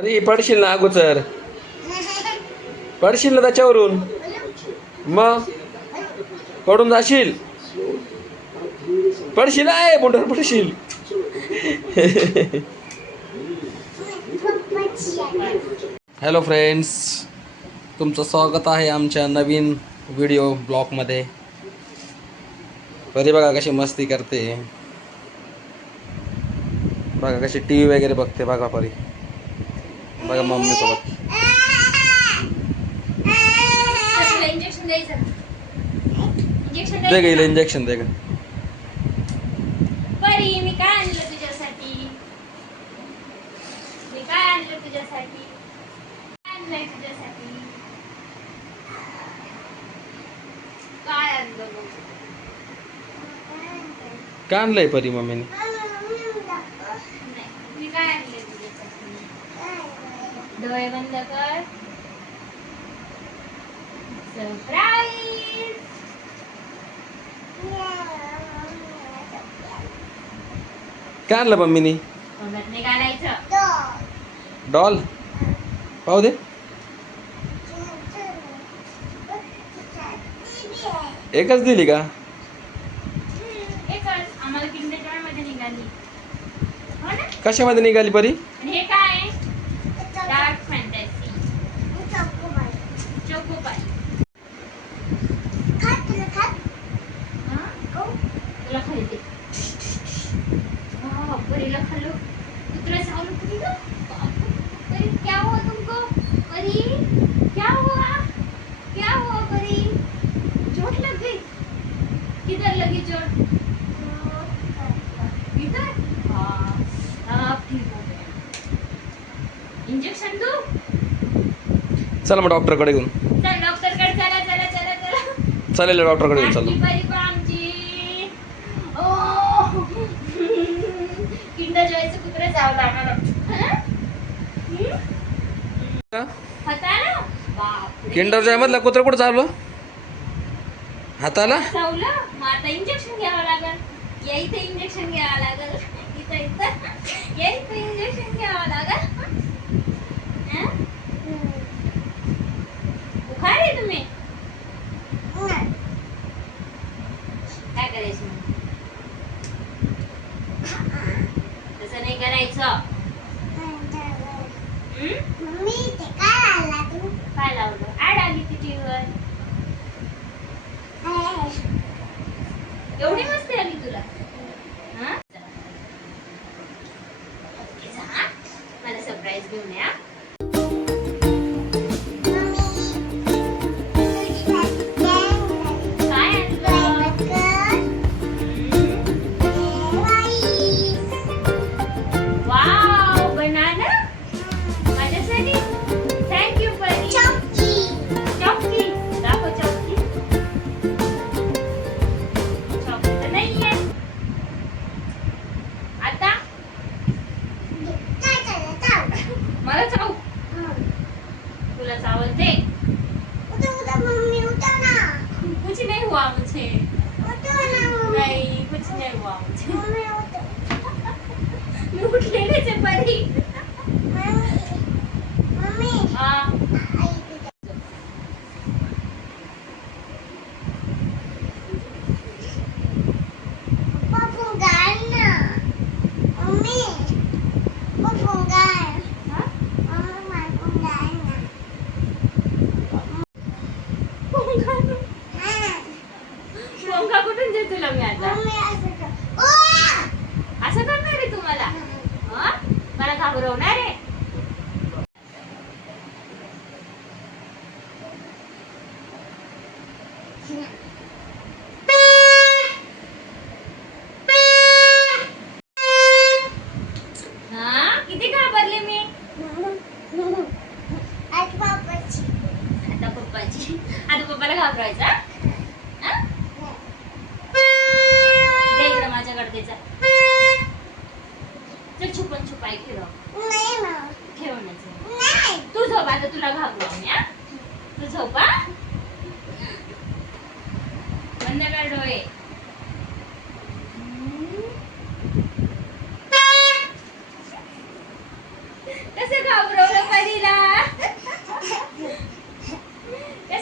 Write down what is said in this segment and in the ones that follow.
अरे पडशील ना अगोदर. पडशील ना त्याच्यावरून. मग? पडून जाशील. पडशील आहे मोठ्यावर पडशील. हॅलो फ्रेंड्स तुमचं स्वागत आहे आमच्या नवीन व्हिडिओ ब्लॉगमध्ये. परी बघा कशी मस्ती करते. बघा कशी टी व्ही वगैरे बघते बघा परी. बघा द्यायचं इंजेक्शन दे गेलं इंजेक्शन दे ग. परी मी काय आणलं तुझ्यासाठी? मी काय आणलं तुझ्यासाठी? काय आणलंय तुझ्यासाठी? काय आणलं बघ? का आणलंय परी मम्मीने नाही मी काय आणलंय तुझ्यासाठी डोळे बंद कर सरप्राईज काय आणलं मम्मीने? तोंडात नाही घालायचं डॉल? पाहू दे. एकच दिली का? हम्म, एकच. आम्हाला किंडर जॉयमध्ये निघाली. हो ना? कशामध्ये निघाली परी? आणि हे काय आहे डार्क फॅन्टॅसी चोकोपाय तुला खायचे वाह, परीला खाल्लो कुत्रा चावलो परी ग परी क्या हुआ तुमको परी क्या हुआ क्या हुआ परी चोट लग गई किधर लगी चोट इधर? हाँ अब ठीक हो गया इंजेक्शन दो। चला मग डॉक्टरकडे घेऊन. चल डॉक्टरकडे चला चला चला चला. चालेल डॉक्टरकडे घेऊन चालू परी पण आमची ओ. किंडर जॉयचं कुत्रा? हाताला? बापरे. किंडर जॉय मधला कुत्र कुठं चाललं? हाताला? चावलं? मग आता इंजेक्शन घ्यावं लागल. या इथे इंजेक्शन घ्यावं लागल. इथं इथं. या इथं इंजेक्शन घ्यावं लागल. हं? बुखार आहे तुम्ही? काय करायचं? तसं नाही करायचं. हं? काय लावलं? ऍड आली ती टीव्हीवर एवढी मस्ती आली तुला. तुला चावलते कुछ नहीं हुआ मुझे नहीं कुछ नहीं हुआ मुझे मी उठलेले से परी हाँ हाँ? पोंगा कुठून दे तुला मी आता असं करणार आहे तुम्हाला हं? मला घाबरवणार आहे हा किती घाबरले मी आता पप्पाची आता पप्पाला घाबरायचा हा? हा? माझ्याकडे त्याचा चल छुपन छुपाई खेळ. खेळण्याचं तू झोप आता तुला घाबरू मी तू झोपा बंद कर डोळे. कसं घाबरवलं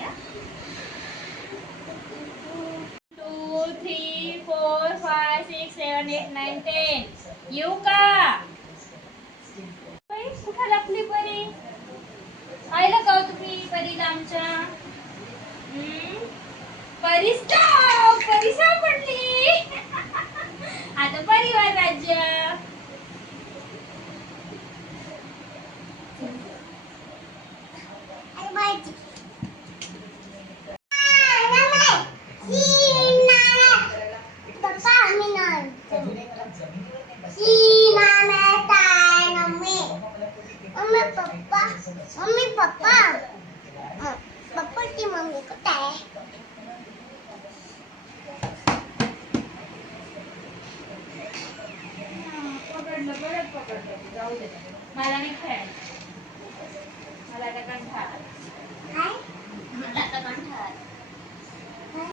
या two three four five six seven eight nine ten येऊ का बाई, कुठं परी पाहिलं का तुम्ही परीला आमच्या हम्म? परी सापडली आता परिवार राज्य papá. Papá y mami, ¿qué Mm, papá, no, papá, papá, papá, papá, papá,